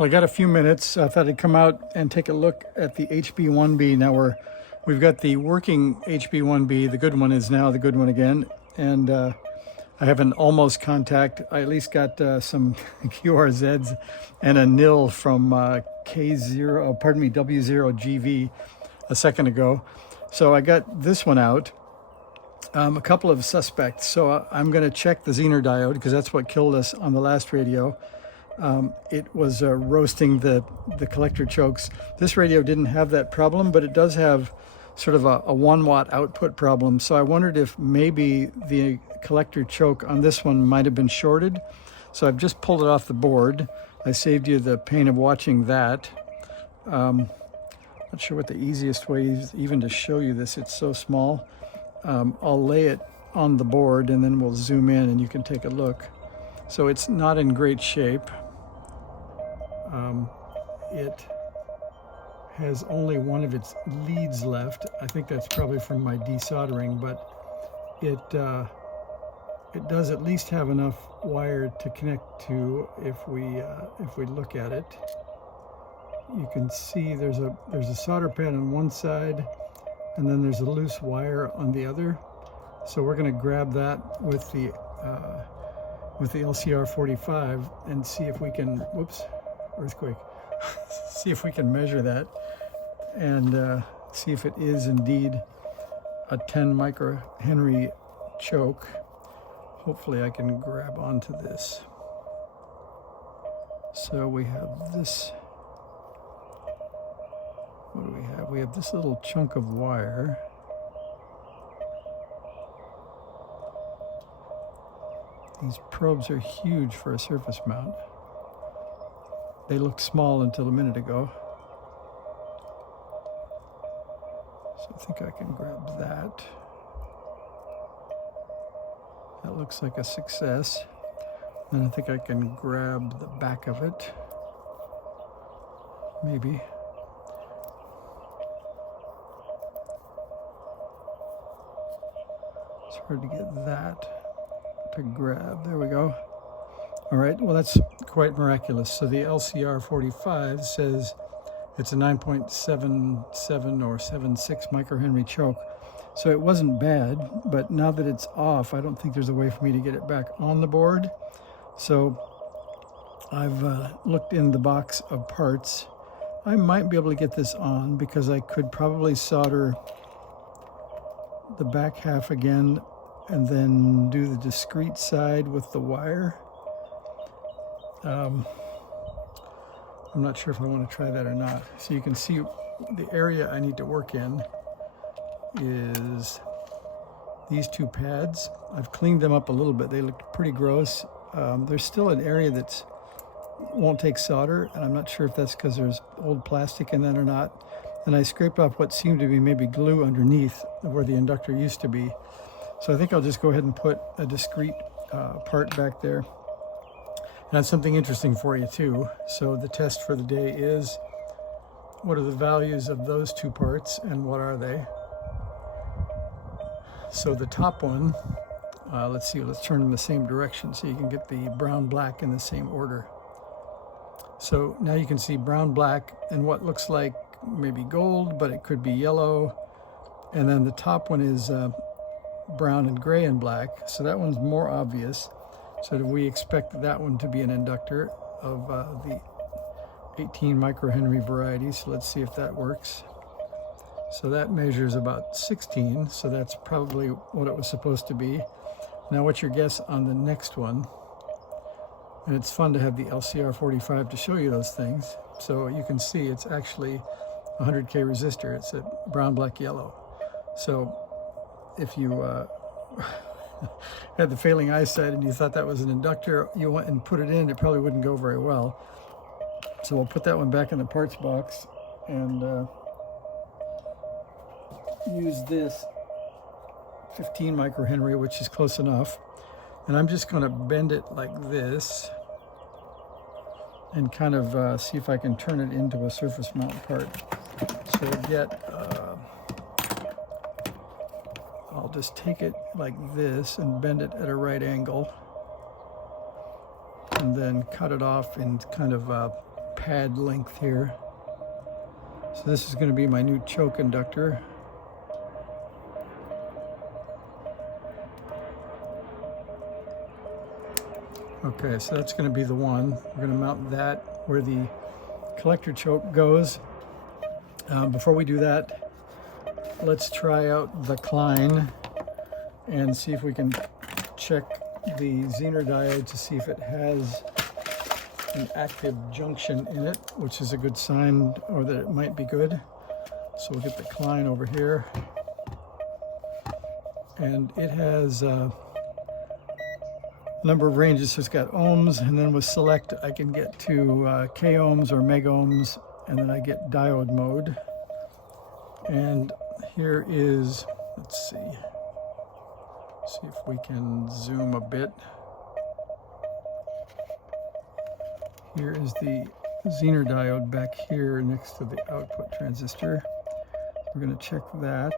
Well, I got a few minutes. I thought I'd come out and take a look at the HB-1B. Now we've got the working HB-1B. The good one is now the good one again. And I have an almost contact. I at least got some QRZs and a nil from W0GV a second ago. So I got this one out. A couple of suspects. So I'm going to check the Zener diode because that's what killed us on the last radio. It was roasting the collector chokes. This radio didn't have that problem, but it does have sort of a 1 watt output problem. So I wondered if maybe the collector choke on this one might have been shorted. So I've just pulled it off the board. I saved you the pain of watching that. Not sure what the easiest way is even to show you this. It's so small. I'll lay it on the board and then we'll zoom in and you can take a look. So it's not in great shape. It has only one of its leads left. I think that's probably from my desoldering, but it does at least have enough wire to connect to if we look at it. You can see there's a solder pad on one side and then there's a loose wire on the other. So we're going to grab that with the LCR45 and see if we can, whoops, earthquake, see if we can measure that and see if it is indeed a 10 microhenry choke. Hopefully I can grab onto this. So we have this, what do we have? We have this little chunk of wire. These probes are huge for a surface mount. They looked small until a minute ago. So I think I can grab that. That looks like a success. And I think I can grab the back of it. Maybe. It's hard to get that to grab. There we go. All right, well, that's quite miraculous. So the LCR45 says it's a 9.77 or 76 microhenry choke. So it wasn't bad, but now that it's off, I don't think there's a way for me to get it back on the board. So I've looked in the box of parts. I might be able to get this on because I could probably solder the back half again and then do the discrete side with the wire. I'm not sure if I want to try that or not. So you can see the area I need to work in is these two pads. I've cleaned them up a little bit. They look pretty gross. There's still an area that won't take solder, and I'm not sure if that's because there's old plastic in that or not. And I scraped off what seemed to be maybe glue underneath where the inductor used to be. So I think I'll just go ahead and put a discrete part back there. And that's something interesting for you too. So the test for the day is, what are the values of those two parts and what are they? So the top one, let's see, let's turn in the same direction so you can get the brown black in the same order. So now you can see brown black and what looks like maybe gold, but it could be yellow. And then the top one is brown and gray and black. So that one's more obvious. So do we expect that one to be an inductor of the 18 microhenry variety? So let's see if that works. So that measures about 16. So that's probably what it was supposed to be. Now what's your guess on the next one? And it's fun to have the LCR45 to show you those things. So you can see it's actually 100K resistor. It's a brown, black, yellow. So if you had the failing eyesight and you thought that was an inductor, you went and put it in, it probably wouldn't go very well. So we'll put that one back in the parts box and use this 15 microhenry, which is close enough. And I'm just going to bend it like this and kind of see if I can turn it into a surface mount part. So I'll just take it like this and bend it at a right angle and then cut it off in kind of pad length here. So this is going to be my new choke inductor. Okay, so that's going to be the one. We're going to mount that where the collector choke goes. Before we do that, let's try out the Klein and see if we can check the Zener diode to see if it has an active junction in it, which is a good sign, or that it might be good. So we'll get the Klein over here, and it has a number of ranges. So it's got ohms, and then with select I can get to k ohms or mega ohms, and then I get diode mode. And here is, let's see if we can zoom a bit. Here is the Zener diode back here next to the output transistor. We're going to check that.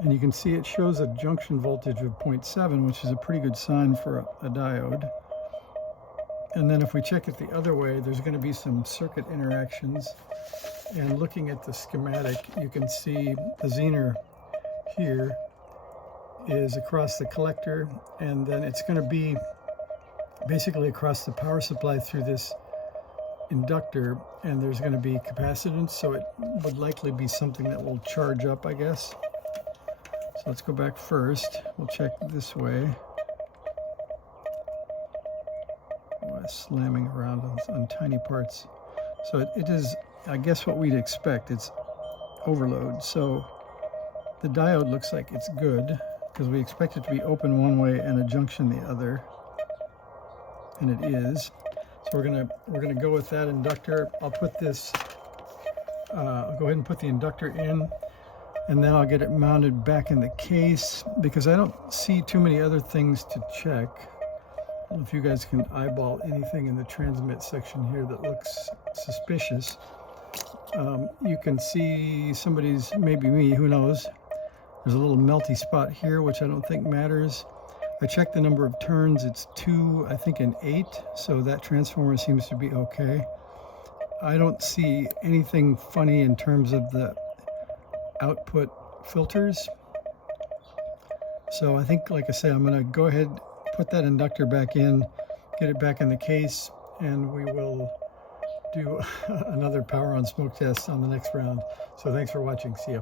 And you can see it shows a junction voltage of 0.7, which is a pretty good sign for a diode. And then if we check it the other way, there's going to be some circuit interactions. And looking at the schematic, you can see the Zener here is across the collector, and then it's going to be basically across the power supply through this inductor, and there's going to be capacitance, so it would likely be something that will charge up, I guess. So let's go back first. We'll check this way. Slamming around on tiny parts. So it is, I guess, what we'd expect. It's overload. So the diode looks like it's good, because we expect it to be open one way and a junction the other, and it is. So we're gonna go with that inductor. I'll put this. I'll go ahead and put the inductor in, and then I'll get it mounted back in the case, because I don't see too many other things to check. I don't know if you guys can eyeball anything in the transmit section here that looks suspicious. You can see somebody's, maybe me, who knows. There's a little melty spot here, which I don't think matters. I checked the number of turns. It's 2, I think, and 8, so that transformer seems to be okay. I don't see anything funny in terms of the output filters. So I think, like I said, I'm going to go ahead, put that inductor back in, get it back in the case, and we will do another power on smoke test on the next round. So thanks for watching. See ya.